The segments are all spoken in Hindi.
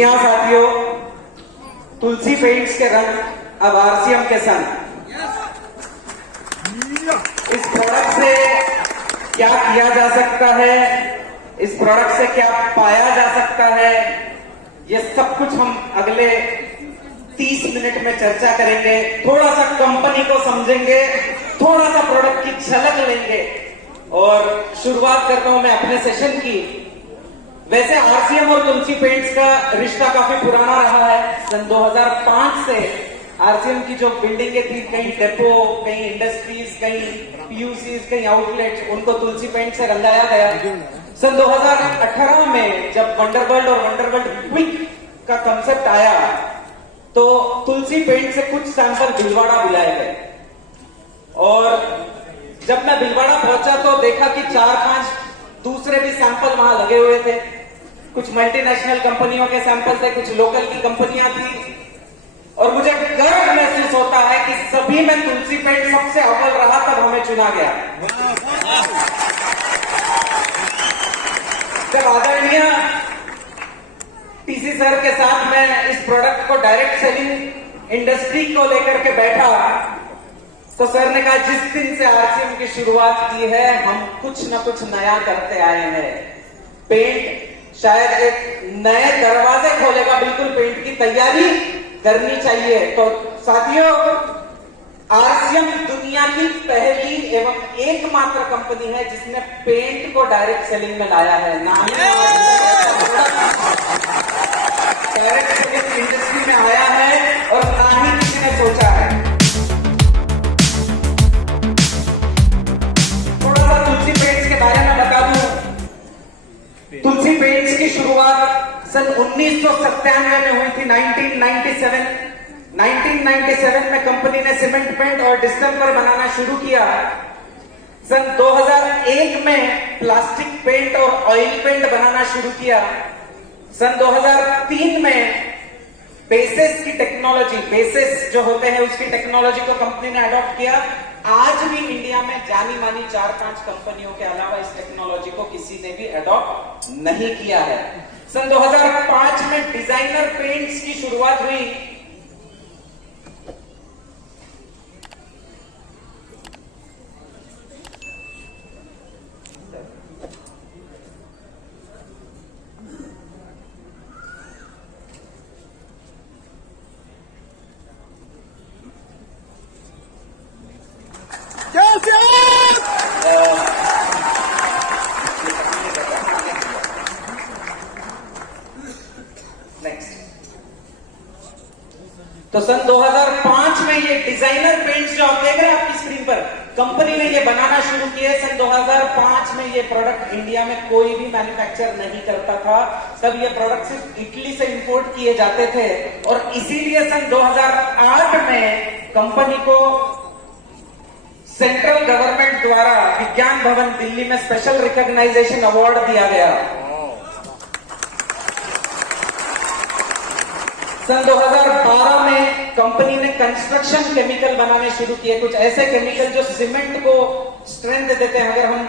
जी हाँ साथियों, तुलसी पेंट्स के रंग अब आरसीएम के संग। इस प्रोडक्ट से क्या किया जा सकता है, इस प्रोडक्ट से क्या पाया जा सकता है, ये सब कुछ हम अगले 30 मिनट में चर्चा करेंगे। थोड़ा सा कंपनी को समझेंगे, थोड़ा सा प्रोडक्ट की झलक लेंगे और शुरुआत करता हूं मैं अपने सेशन की। वैसे आरसीएम और तुलसी पेंट्स का रिश्ता काफी पुराना रहा है। सन 2005 से आरसीएम की जो बिल्डिंगें थी, कहीं डेपो, कहीं इंडस्ट्रीज, कहीं पीयूसीज, कहीं आउटलेट्स, उनको तुलसी पेंट से रंगाया गया। सन 2018 में जब वंडरवर्ल्ड और वंडरवर्ल्ड क्विक का कंसेप्ट आया तो तुलसी पेंट से कुछ सैंपल भिलवाड़ा बुलाए गए और जब मैं भिलवाड़ा पहुंचा तो देखा कि 4-5 दूसरे भी सैंपल वहां लगे हुए थे। कुछ मल्टीनेशनल कंपनियों के सैंपल थे, कुछ लोकल की कंपनियां थी और मुझे गर्व महसूस होता है कि सभी में तुलसी पेंट सबसे अव्वल रहा, तब हमें चुना गया। जब आदरणीय टीसी सर के साथ मैं इस प्रोडक्ट को डायरेक्ट सेलिंग इंडस्ट्री को लेकर के बैठा तो सर ने कहा, जिस दिन से आरसीएम की शुरुआत की है हम कुछ न कुछ नया करते आए हैं। पेंट शायद एक नए दरवाजे खोलेगा, बिल्कुल पेंट की तैयारी करनी चाहिए। तो साथियों, आरसीएम दुनिया की पहली एवं एकमात्र कंपनी है जिसने पेंट को डायरेक्ट सेलिंग में लाया है। नाम डायरेक्ट सेलिंग इंडस्ट्री में आया है और ना ही किसी ने सोचा है। थोड़ा सा तुलसी पेंट्स के बारे में बता दूं। तुलसी पेंट्स की शुरुआत सन 1997 में हुई थी। 1997 में कंपनी ने सीमेंट पेंट और डिस्टेम्पर बनाना शुरू किया। सन 2001 में प्लास्टिक पेंट और ऑयल पेंट बनाना शुरू किया। सन 2003 में बेसिस की टेक्नोलॉजी, बेसिस जो होते हैं उसकी टेक्नोलॉजी को कंपनी ने अडॉप्ट किया। आज भी इंडिया में जानी मानी 4-5 कंपनियों के अलावा इस टेक्नोलॉजी को किसी ने भी अडॉप्ट नहीं किया है। सन 2005 में डिजाइनर पेंट्स की शुरुआत हुई। तो सन 2005 में ये डिजाइनर पेंट्स जो आप देख रहे हैं आपकी स्क्रीन पर, कंपनी ने ये बनाना शुरू किए। सन 2005 में ये प्रोडक्ट इंडिया में कोई भी मैन्युफैक्चर नहीं करता था। तब ये प्रोडक्ट सिर्फ इटली से इंपोर्ट किए जाते थे और इसीलिए सन 2008 में कंपनी को सेंट्रल गवर्नमेंट द्वारा विज्ञान भवन दिल्ली में स्पेशल रिकॉग्नाइजेशन अवार्ड दिया गया। सन 2012 में कंपनी ने कंस्ट्रक्शन केमिकल बनाने शुरू किए। कुछ ऐसे केमिकल जो सीमेंट को स्ट्रेंथ देते हैं। अगर हम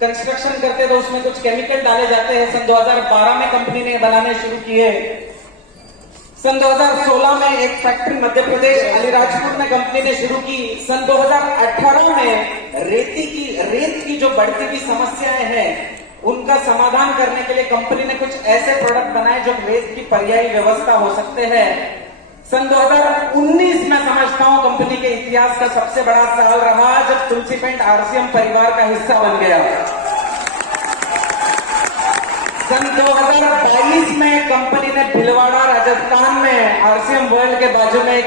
कंस्ट्रक्शन करते हैं तो उसमें कुछ केमिकल डाले जाते हैं। सन 2012 में कंपनी ने बनाने शुरू किए। सन 2016 में एक फैक्ट्री मध्य प्रदेश अलीराजपुर में कंपनी ने शुरू की। सन 2018 में रेत की जो बढ़ती हुई समस्याएं हैं उनका समाधान करने के लिए कंपनी ने कुछ ऐसे प्रोडक्ट बनाए जो रेत की पर्यायी व्यवस्था हो सकते हैं। सन 2019 में समझता हूं कंपनी के इतिहास का सबसे बड़ा साल रहा जब तुलसी पेंट आरसीएम परिवार का हिस्सा बन गया। सन 2022 में कंपनी ने भिलवाड़ा राजस्थान में आरसीएम वर्ल्ड के बाजू में एक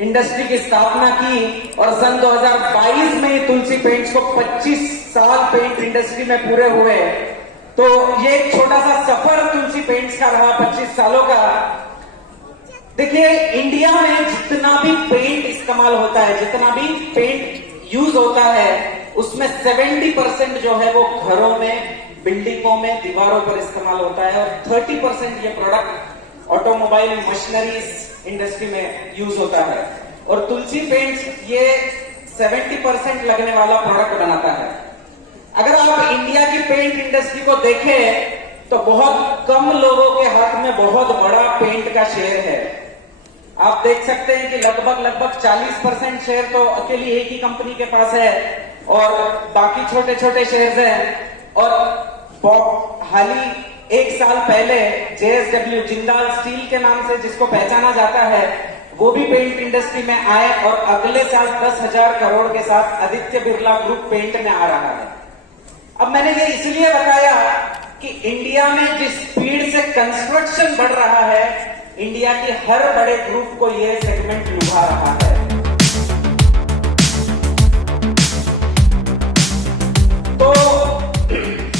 इंडस्ट्री की स्थापना की और सन 2022 में तुलसी पेंट्स को 25 साल पेंट इंडस्ट्री में पूरे हुए। तो ये एक छोटा सा सफर तुलसी पेंट्स का रहा 25 सालों का। देखिए, इंडिया में जितना भी पेंट इस्तेमाल होता है, जितना भी पेंट यूज होता है, उसमें 70% जो है वो घरों में, बिल्डिंगों में, दीवारों पर इस्तेमाल होता है और 30% ये प्रोडक्ट ऑटोमोबाइल, मशीनरीज इंडस्ट्री में यूज होता है। और तुलसी पेंट्स ये 70% लगने वाला प्रोडक्ट बनाता है। अगर आप इंडिया की पेंट इंडस्ट्री को देखें तो बहुत कम लोगों के हाथ में बहुत बड़ा पेंट का शेयर है। आप देख सकते हैं कि लगभग 40% शेयर तो अकेली एक ही कंपनी के पास है और बाकी छोटे छोटे शेयर्स हैं। और हाल ही एक साल पहले JSW जिंदाल स्टील के नाम से जिसको पहचाना जाता है, वो भी पेंट इंडस्ट्री में आए और अगले साल 10,000 करोड़ के साथ आदित्य बिरला ग्रुप पेंट में आ रहा है। अब मैंने ये इसलिए बताया कि इंडिया में जिस स्पीड से कंस्ट्रक्शन बढ़ रहा है, इंडिया की हर बड़े ग्रुप को यह सेगमेंट लुभा रहा है। तो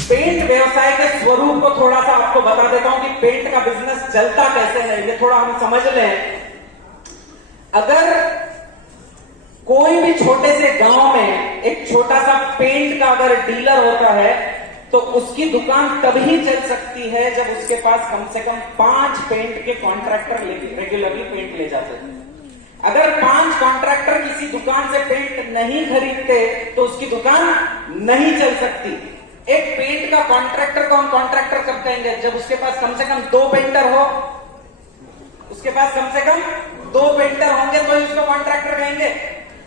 पेंट व्यवसाय के स्वरूप को थोड़ा सा आपको बता देता हूं कि पेंट का बिजनेस चलता कैसे है, ये थोड़ा हम समझ लें। अगर कोई भी छोटे से गांव में एक छोटा सा पेंट का अगर डीलर होता है, तो उसकी दुकान तभी चल सकती है जब उसके पास कम से कम 5 पेंट के कॉन्ट्रैक्टर रेगुलरली पेंट ले जाते हैं। अगर 5 कॉन्ट्रैक्टर किसी दुकान से पेंट नहीं खरीदते तो उसकी दुकान नहीं चल सकती। एक पेंट का कॉन्ट्रैक्टर को हम कॉन्ट्रैक्टर कब कहेंगे? जब उसके पास कम से कम 2 पेंटर हो, उसके पास कम से कम 2 पेंटर होंगे तो इसको कॉन्ट्रैक्टर कहेंगे।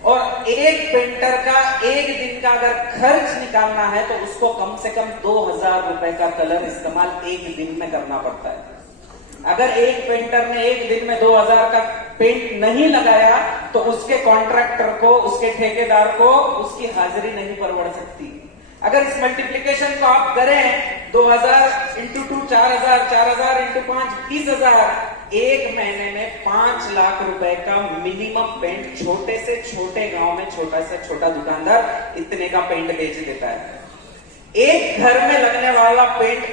और एक पेंटर का एक दिन का अगर खर्च निकालना है तो उसको कम से कम 2,000 रुपए का कलर इस्तेमाल एक दिन में करना पड़ता है। अगर एक पेंटर ने एक दिन में 2,000 का पेंट नहीं लगाया तो उसके कॉन्ट्रैक्टर को, उसके ठेकेदार को उसकी हाजिरी नहीं परवड़ सकती। अगर इस मल्टीप्लिकेशन को आप करें 2,000 इंटू 2 4,000, 4,000 इंटू 5 30,000, एक महीने में 5 लाख रुपए का मिनिमम पेंट छोटे से छोटे गांव में छोटा से छोटा दुकानदार इतने का पेंट बेच देता है। एक घर में लगने वाला पेंट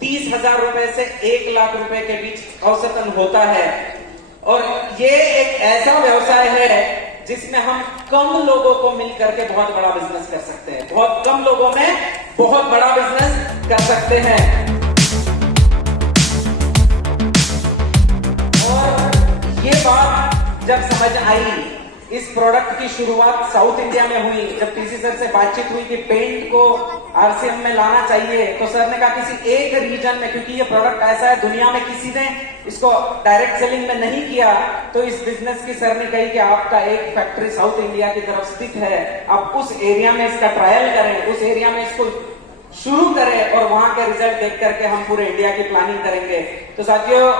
30,000 रुपए से 1 लाख रुपए के बीच औसतन होता है। और ये एक ऐसा व्यवसाय है जिसमें हम कम लोगों को मिलकर के बहुत बड़ा बिजनेस कर सकते हैं। बहुत कम लोगों में बहुत बड़ा बिजनेस कर सकते हैं। और ये बात जब समझ आई, इस प्रोडक्ट की शुरुआत साउथ इंडिया में हुई। जब टीसी सर से बातचीत हुई कि पेंट को आरसीएम में लाना चाहिए, तो सर ने कहा किसी एक रीजन में, क्योंकि ये प्रोडक्ट ऐसा है दुनिया में किसी ने इसको डायरेक्ट सेलिंग में नहीं किया, तो इस बिजनेस की सर ने कही कि आपका एक फैक्ट्री साउथ इंडिया की तरफ स्थित है, आप उस एरिया में इसका ट्रायल करें, उस एरिया में इसको शुरू करें और वहां के रिजल्ट देख करके हम पूरे इंडिया की प्लानिंग करेंगे। तो साथियों,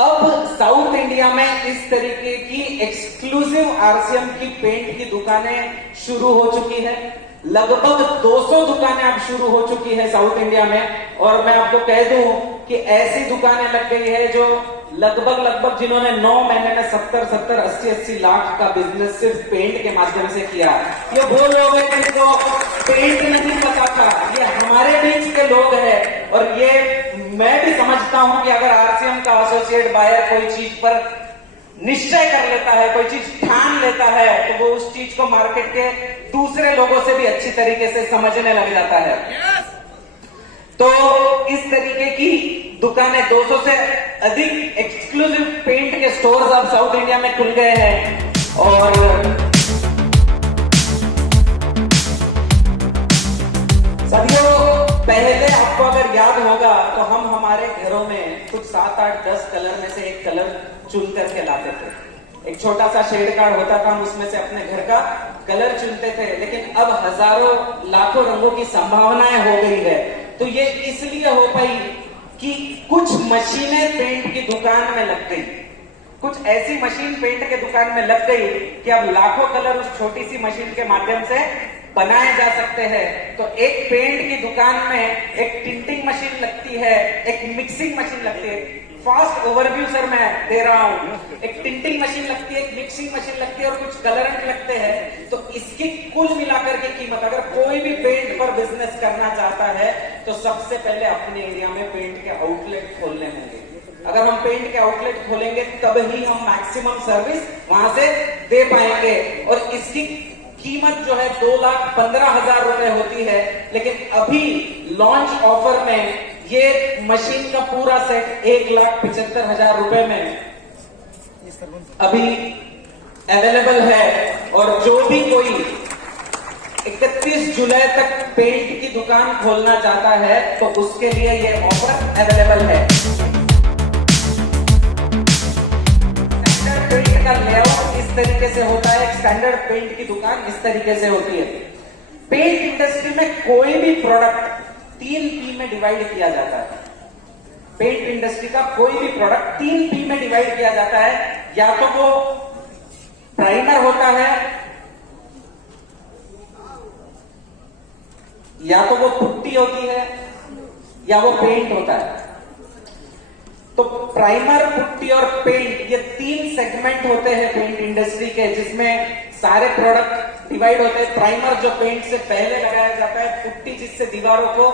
अब साउथ इंडिया में इस तरीके की एक्सक्लूसिव आरसीएम की पेंट की दुकानें शुरू हो चुकी है। लगभग 200 दुकानें अब शुरू हो चुकी है साउथ इंडिया में। और मैं आपको कह दूं कि ऐसी दुकानें लग गई है जो लगभग जिन्होंने 9 महीने में 70 80 लाख का बिजनेस सिर्फ पेंट के माध्यम से किया। ये वो लोग हैं जिनको पेंट नहीं पता था, ये हमारे बीच के लोग हैं। और ये मैं भी समझता हूं कि अगर आरसीएम का एसोसिएट बायर कोई चीज पर निश्चय कर लेता है, कोई चीज ठान लेता है, तो वो उस चीज को मार्केट के दूसरे लोगों से भी अच्छी तरीके से समझने लग जाता है। तो इस तरीके की दुकानें, 200 से अधिक एक्सक्लूसिव पेंट के स्टोर्स अब साउथ इंडिया में खुल गए हैं। और साथियों, पहले आपको अगर याद होगा तो हम हमारे घरों में कुछ 7 8 10 कलर में से एक कलर चुन करके लाते थे। एक छोटा सा शेड कार्ड होता था, हम उसमें से अपने घर का कलर चुनते थे। लेकिन अब हजारों लाखों रंगों की संभावनाएं हो गई है। तो ये इसलिए हो पाई कि कुछ मशीनें पेंट की दुकान में लग गई, कुछ ऐसी मशीन पेंट के दुकान में लग गई कि अब लाखों कलर उस छोटी सी मशीन के माध्यम से बनाए जा सकते हैं। तो एक पेंट की दुकान में एक टिंटिंग मशीन लगती है, एक मिक्सिंग मशीन लगती है। फास्ट ओवरव्यू सर मैं दे रहा हूं। एक टिंटिंग मशीन लगती है, एक मिक्सिंग मशीन लगती है और कुछ कलरंट लगते हैं। तो इसकी कुल मिलाकर की कीमत, अगर कोई भी पेंट पर बिजनेस करना चाहता है तो सबसे पहले अपने एरिया में पेंट के आउटलेट खोलने होंगे। अगर हम पेंट के आउटलेट खोलेंगे तब ही हम मैक्सिमम सर्विस वहां से दे पाएंगे। और इसकी कीमत जो है 2,15,000 रुपए होती है। लेकिन अभी लॉन्च ऑफर में ये मशीन का पूरा सेट 1,75,000 रुपए में अभी अवेलेबल है। और जो भी कोई एकदम 31 जुलाई तक पेंट की दुकान खोलना चाहता है तो उसके लिए ये ऑफर अवेलेबल है। स्टैंडर्ड पेंट का लेआउट इस तरीके से होता है, स्टैंडर्ड पेंट की दुकान इस तरीके से होती है। पेंट इंडस्ट्री में कोई भी प्रोडक्ट 3 P में डिवाइड किया जाता है। पेंट इंडस्ट्री का कोई भी प्रोडक्ट 3 P में डिवाइड किया जाता है। या तो वो प्राइमर होता है, या तो वो पुट्टी होती है, या वो पेंट होता है। तो प्राइमर, पुट्टी और पेंट ये 3 सेगमेंट होते हैं पेंट इंडस्ट्री के, जिसमें सारे प्रोडक्ट डिवाइड होते हैं। प्राइमर जो पेंट से पहले लगाया जाता है, पुट्टी जिससे दीवारों को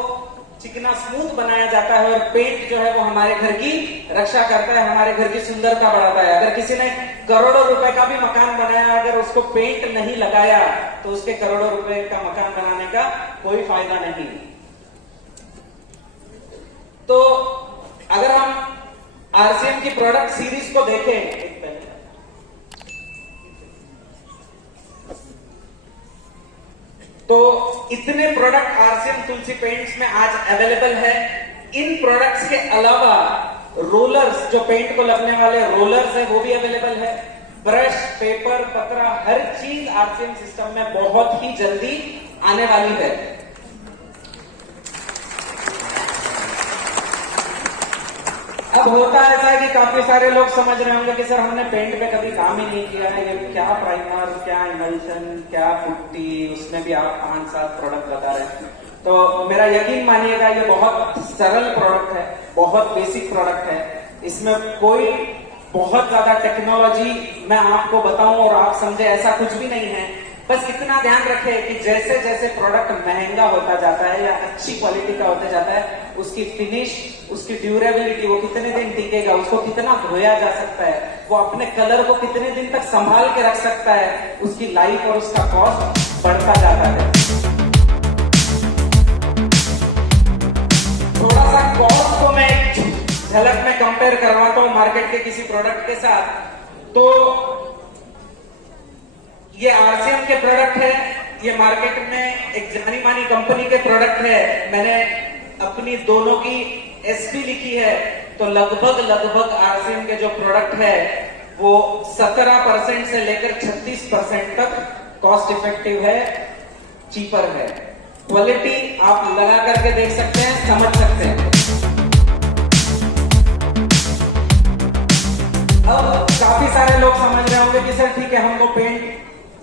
चिकना स्मूथ बनाया जाता है, और पेंट जो है वो हमारे घर की रक्षा करता है, हमारे घर की सुंदरता बढ़ाता है। अगर किसी ने करोड़ों रुपए का भी मकान बनाया, अगर उसको पेंट नहीं लगाया तो उसके करोड़ों रुपए का मकान बनाने का कोई फायदा नहीं। तो अगर हम आरसीएम की प्रोडक्ट सीरीज को देखें, तो इतने प्रोडक्ट आरसीएम तुलसी पेंट्स में आज अवेलेबल है। इन प्रोडक्ट्स के अलावा रोलर्स, जो पेंट को लगने वाले रोलर्स है, वो भी अवेलेबल है। ब्रश, पेपर, पतरा, हर चीज आरसीएम सिस्टम में बहुत ही जल्दी आने वाली है। अब होता ऐसा है कि काफी सारे लोग समझ रहे होंगे कि सर हमने पेंट पे कभी काम ही नहीं किया है, ये क्या प्राइमर, क्या इमल्शन, क्या पुट्टी, उसमें भी आप 5-7 प्रोडक्ट बता रहे हैं। तो मेरा यकीन मानिएगा, ये बहुत सरल प्रोडक्ट है, बहुत बेसिक प्रोडक्ट है। इसमें कोई बहुत ज्यादा टेक्नोलॉजी मैं आपको बताऊं और आप समझे ऐसा कुछ भी नहीं है। बस इतना ध्यान रखें कि जैसे जैसे प्रोडक्ट महंगा होता जाता है या अच्छी क्वालिटी का होता जाता है, उसकी फिनिश, उसकी ड्यूरेबिलिटी, वो कितने दिन टिकेगा, उसको कितना धोया जा सकता है, वो अपने कलर को कितने दिन तक संभाल के रख सकता है, उसकी लाइफ और उसका कॉस्ट बढ़ता जाता है। थोड़ा सा कॉस्ट को मैं झलक में कंपेयर करवाता हूं मार्केट के किसी प्रोडक्ट के साथ। तो ये आरसीएम के प्रोडक्ट है, ये मार्केट में एक जानी मानी कंपनी के प्रोडक्ट है। मैंने अपनी दोनों की एसपी लिखी है, तो लगभग आरसीएम के जो प्रोडक्ट है वो 17% से लेकर 36% तक कॉस्ट इफेक्टिव है, चीपर है। क्वालिटी आप लगा करके देख सकते हैं, समझ सकते हैं। अब काफी सारे लोग समझ रहे होंगे कि सर ठीक है, हमको पेंट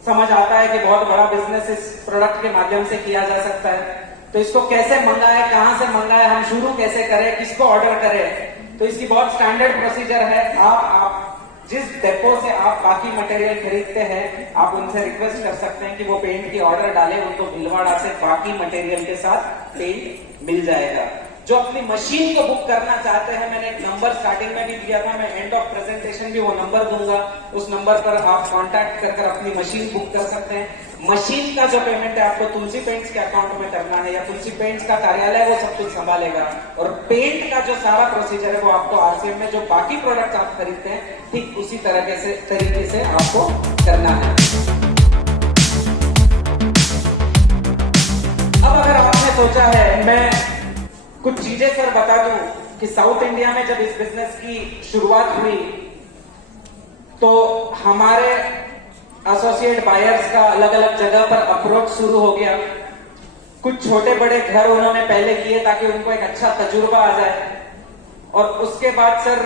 समझ आता है कि बहुत बड़ा बिजनेस इस प्रोडक्ट के माध्यम से किया जा सकता है, तो इसको कैसे मंगाए, कहां से मंगाए, हम शुरू कैसे करें, किसको ऑर्डर करें। तो इसकी बहुत स्टैंडर्ड प्रोसीजर है। आप जिस डेपो से आप बाकी मटेरियल खरीदते हैं, आप उनसे रिक्वेस्ट कर सकते हैं कि वो पेंट की ऑर्डर डालें, उनको भीलवाड़ा से बाकी मटेरियल के साथ पेंट मिल जाएगा। जो अपनी मशीन को बुक करना चाहते हैं, मैंने एक नंबर स्टार्टिंग में भी दिया था, मैं एंड ऑफ प्रेजेंटेशन भी वो नंबर दूंगा। उस नंबर पर आप कांटेक्ट कर अपनी मशीन बुक कर सकते हैं। मशीन का जो पेमेंट है आपको तुलसी पेंट्स के अकाउंट में करना है, या तुलसी पेंट्स का कार्यालय वो सब कुछ संभालेगा। और पेंट का जो सारा प्रोसीजर है वो आपको आरसीएम में जो बाकी प्रोडक्ट आप खरीदते हैं, ठीक उसी तरीके से आपको करना है। अब अगर आपने सोचा है मैं कुछ चीजें सर बता दूं कि साउथ इंडिया में जब इस बिजनेस की शुरुआत हुई तो हमारे एसोसिएट बायर्स का अलग अलग जगह पर अप्रोच शुरू हो गया। कुछ छोटे बड़े घर उन्होंने पहले किए ताकि उनको एक अच्छा तजुर्बा आ जाए, और उसके बाद सर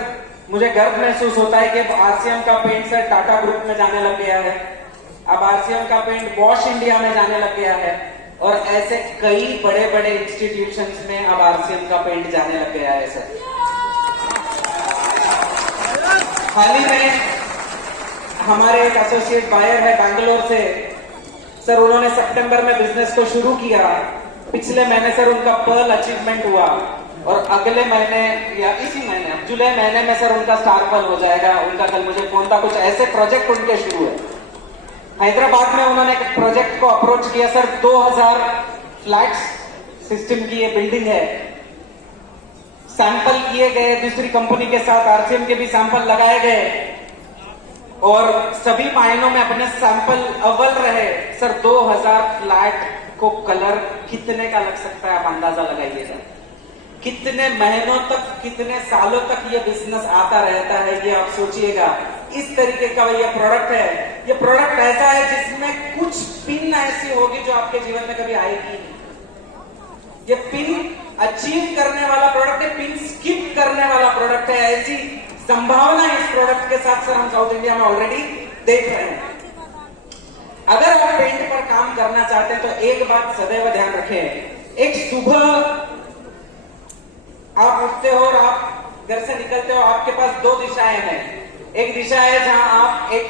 मुझे गर्व महसूस होता है कि आरसीएम का पेंट सर टाटा ग्रुप में जाने लग गया है, अब आरसीएम का पेंट बॉश इंडिया में जाने लग गया है, और ऐसे कई बड़े बड़े इंस्टीट्यूशंस में अब आरसीएम का पेंट जाने लग गया है सर। हाल ही में हमारे एक एसोसिएट बायर है बैंगलोर से, सर उन्होंने सितंबर में बिजनेस को शुरू किया। पिछले महीने सर उनका पर्ल अचीवमेंट हुआ, और अगले महीने या इसी महीने जुलाई महीने में सर उनका स्टार पर्ल हो जाएगा। उनका कल मुझे फोन था, कुछ ऐसे प्रोजेक्ट उनके शुरू है। हैदराबाद में उन्होंने एक प्रोजेक्ट को अप्रोच किया सर, 2000 फ्लैट्स सिस्टम की ये बिल्डिंग है। सैंपल किए गए दूसरी कंपनी के साथ, आरसीएम के भी सैंपल लगाए गए, और सभी मायनों में अपने सैंपल अव्वल रहे सर। 2000 फ्लैट को कलर कितने का लग सकता है, आप अंदाजा लगाइएगा। कितने महीनों तक, कितने सालों तक ये बिजनेस आता रहता है, ये आप सोचिएगा। इस तरीके का ये प्रोडक्ट है। ये प्रोडक्ट ऐसा है जिसमें कुछ पिन ऐसी होगी जो आपके जीवन में कभी आएगी नहीं। ये पिन अचीव करने वाला प्रोडक्ट है, पिन स्किप करने वाला प्रोडक्ट है। ऐसी संभावना इस प्रोडक्ट के साथ सर हम साउथ इंडिया में ऑलरेडी देख रहे हैं। अगर आप पेंट पर काम करना चाहते हैं तो एक बात सदैव ध्यान रखें। एक सुबह आप उठते हो और आप घर से निकलते हो, आपके पास दो दिशाएं हैं। एक दिशा है जहां आप एक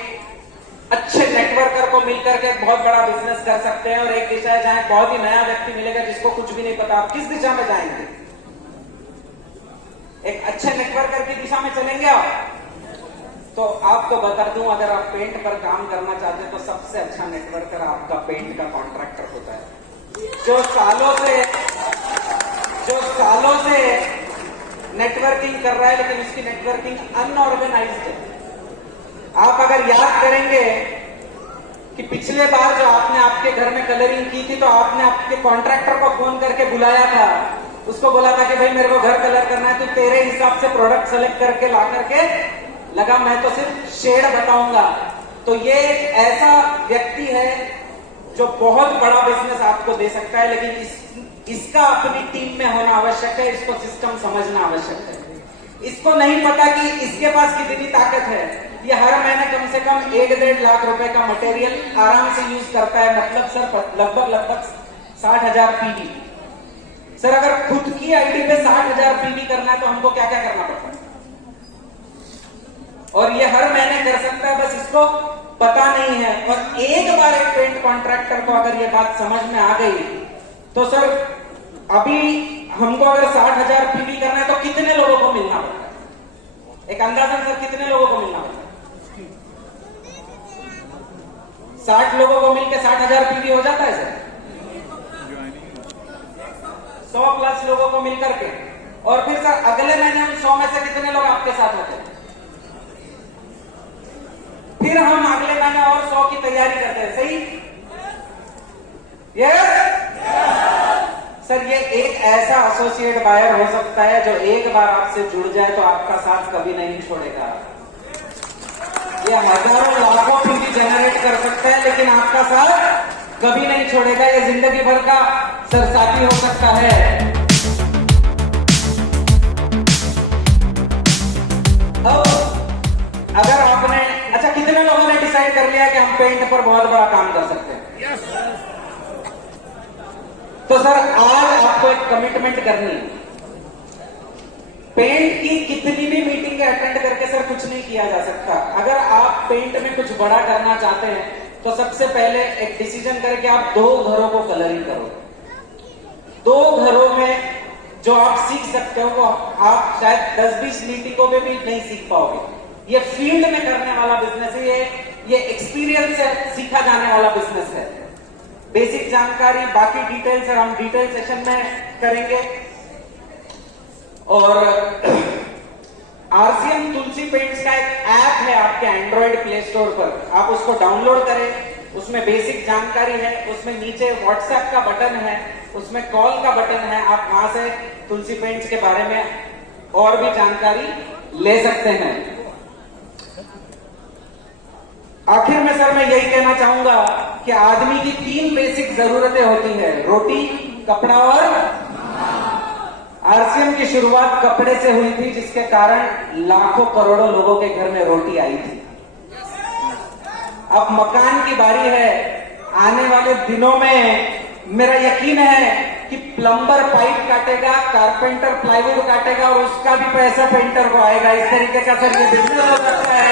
अच्छे नेटवर्कर को मिलकर के बहुत बड़ा बिजनेस कर सकते हैं, और एक दिशा है जहां एक बहुत ही नया व्यक्ति मिलेगा जिसको कुछ भी नहीं पता। आप किस दिशा में जाएंगे? एक अच्छे नेटवर्कर की दिशा में चलेंगे आप? तो आपको बता दूं, अगर आप पेंट पर काम करना चाहते हैं तो सबसे अच्छा नेटवर्कर आपका पेंट का कॉन्ट्रैक्टर होता है, जो सालों से नेटवर्किंग कर रहा है, लेकिन उसकी नेटवर्किंग अनऑर्गेनाइज्ड है। आप अगर याद करेंगे कि पिछले बार जो आपने आपके घर में कलरिंग की थी, तो आपने आपके कॉन्ट्रैक्टर को फोन करके बुलाया था, उसको बोला था कि भाई मेरे को घर कलर करना है, तो तेरे हिसाब से प्रोडक्ट सेलेक्ट करके ला करके लगा, मैं तो सिर्फ शेड बताऊंगा। तो ये एक ऐसा व्यक्ति है जो बहुत बड़ा बिजनेस आपको दे सकता है, लेकिन इसका अपनी टीम में होना आवश्यक है। इसको सिस्टम समझना आवश्यक है। इसको नहीं पता कि इसके पास कितनी ताकत है। ये हर महीने कम से कम 1-1.5 लाख रुपए का मटेरियल आराम से यूज करता है। मतलब सर लगभग 60,000 पीवी। सर अगर खुद की आईडी पे 60,000 पीवी करना है तो हमको क्या क्या करना पड़ता है? और ये हर महीने कर सकता है, बस इसको पता नहीं है। और एक बार एक पेंट कॉन्ट्रैक्टर को अगर ये बात समझ में आ गई तो सर अभी हमको अगर 60,000 पीवी करना है तो कितने लोगों को मिलना पड़ता है? एक अंदाजन सर कितने लोगों को मिलना पड़ता है? 60 लोगों को मिलकर 60,000 पीवी हो जाता है सर? 100+ लोगों को मिलकर के। और फिर सर अगले महीने हम 100 में से कितने लोग आपके साथ होते हैं? फिर हम अगले महीने और 100 की तैयारी करते हैं। सही? यस सर, ये एक ऐसा एसोसिएट बायर हो सकता है जो एक बार आपसे जुड़ जाए तो आपका साथ कभी नहीं छोड़ेगा। ये हजारों लाखों पीवी जनरेट कर सकता है, लेकिन आपका साथ कभी नहीं छोड़ेगा। ये जिंदगी भर का सर साथी हो सकता है। अगर आपने, अच्छा कितने लोगों ने डिसाइड कर लिया कि हम पेंट पर बहुत बड़ा काम कर सकते हैं? तो सर आज आपको एक कमिटमेंट करनी है। पेंट की कितनी भी मीटिंग अटेंड करके सर कुछ नहीं किया जा सकता। अगर आप पेंट में कुछ बड़ा करना चाहते हैं तो सबसे पहले एक डिसीजन करके आप 2 घरों को कलरिंग करो। 2 घरों में जो आप सीख सकते हो वो आप शायद 10-20 मीटिंगों में भी नहीं सीख पाओगे। ये फील्ड में करने वाला बिजनेस है, ये एक्सपीरियंस से सीखा जाने वाला बिजनेस है। बेसिक जानकारी, बाकी डिटेल्स हम डिटेल सेशन में करेंगे। और आरसीएम तुलसी पेंट्स का एक ऐप है आपके एंड्रॉइड प्ले स्टोर पर, आप उसको डाउनलोड करें। उसमें बेसिक जानकारी है, उसमें नीचे व्हाट्सएप का बटन है, उसमें कॉल का बटन है। आप वहां से तुलसी पेंट्स के बारे में और भी जानकारी ले सकते हैं। आखिर में सर मैं यही कहना चाहूंगा कि आदमी की 3 बेसिक जरूरतें होती है, रोटी, कपड़ा और आरसीएम की शुरुआत कपड़े से हुई थी, जिसके कारण लाखों करोड़ों लोगों के घर में रोटी आई थी। अब मकान की बारी है। आने वाले दिनों में मेरा यकीन है कि प्लम्बर पाइप काटेगा, कारपेंटर प्लाईवुड काटेगा और उसका भी पैसा पेंटर को आएगा। इस तरीके का सर ये बिजनेस हो सकता है।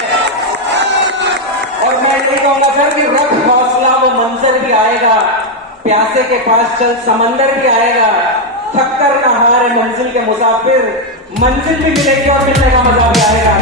और मैं यही कहूंगा सर कि रख हौसला, वो मंजर भी आएगा। प्यासे के पास चल, समंदर भी आएगा। थक कर न हारे मंजिल के मुसाफिर, मंजिल भी मिलेगी और मिलने का मजा भी आएगा।